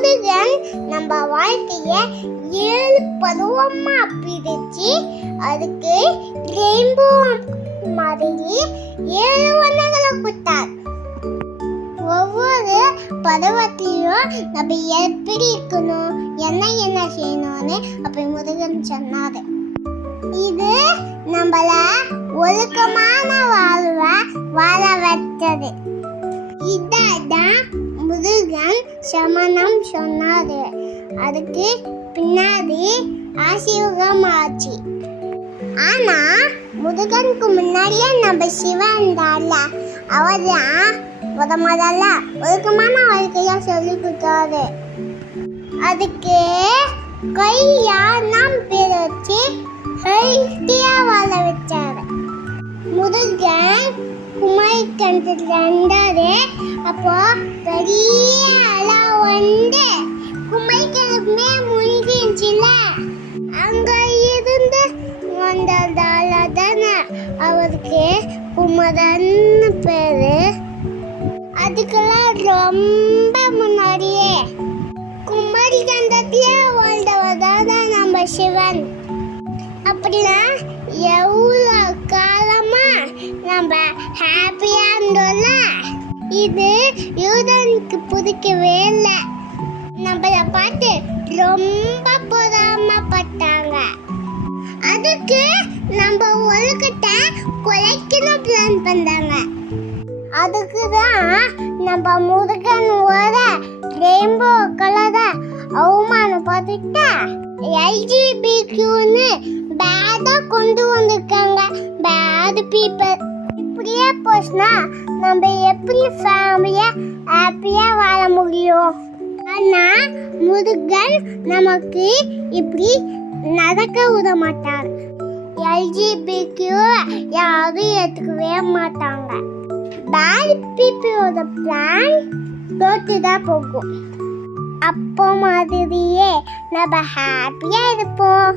முருகன் நம்ம வாழ்க்கைய 7 பருவமா பிரிச்சு அதுக்கு ரெயின்போ மாதிரி 7 வண்ணங்களை கொடுத்தார். ஒவ்வொரு பருவத்திலையும் நம்ம எப்படி இருக்கணும், என்ன செய்யணும்னு அப்படி முருகன் சொன்னாரு. இது நம்மள ஒழுக்கமான வாழ்வை வாழ வச்சது. இதான் முருகன் சமணம் சொன்னாரு. அதுக்கு பின்னாடி ஆசீர்வாதம் ஆச்சு. ஆனா முருகனுக்கு முன்னாடியே நம்ம சிவன் இருந்தார்ல, அவர்தான் முதல்ல ஒழுக்கமான வாழ்க்கையா சொல்லி கொடுத்தாரு. அதுக்கு கையானம் பேர் வச்சு ஹெல்த்தியா வாழ வச்சாரு. முருகன் குமரிக்கண்டத்துல இருந்தாரு. அப்போ பெரிய அலை வந்து குமரிக்கண்டமே முழுகிச்சுல, அங்க இருந்து வந்ததால தானே அவருக்கு குமரன் பேரு. அதுக்கெல்லாம் ரொம்ப முன்னாடியே குமரி கண்டத்தில வாழ்ந்தவர் தான் நம்ம சிவன். அப்படின்னா எவ்வளோ காலமா நம்ம ஹாப்பியா இருந்தோம்ல. இது யூதனுக்கு பிடிக்கவே இல்லை. நம்மள பார்த்து ரொம்ப பொறாமப்பட்டாங்க. அதுக்கு நம்ம ஒழுக்கத்தை குலைக்கணும் பிளான் பண்ணாங்க. அதுக்கு தான் நம்ம முருகனோட ரெயின்போ கலரை அவமானப்பட்டுட்டு LGBTQன்னு பேடா கொண்டு வந்திருக்காங்க. Bad people. இப்படியே போச்சுன்னா நம்ம எப்படி ஃபேமிலியா ஹாப்பியா வாழ முடியும்? ஆனா முருகன் நமக்கு இப்படி நடக்க விட மாட்டார். LGBTQ யாரும் ஏற்றுக்கவே மாட்டாங்க. பேட் பீப்பிளோட பிளான் தோற்றுதான் போகும். அப்போ மாதிரியே நம்ம ஹாப்பியா இருப்போம்.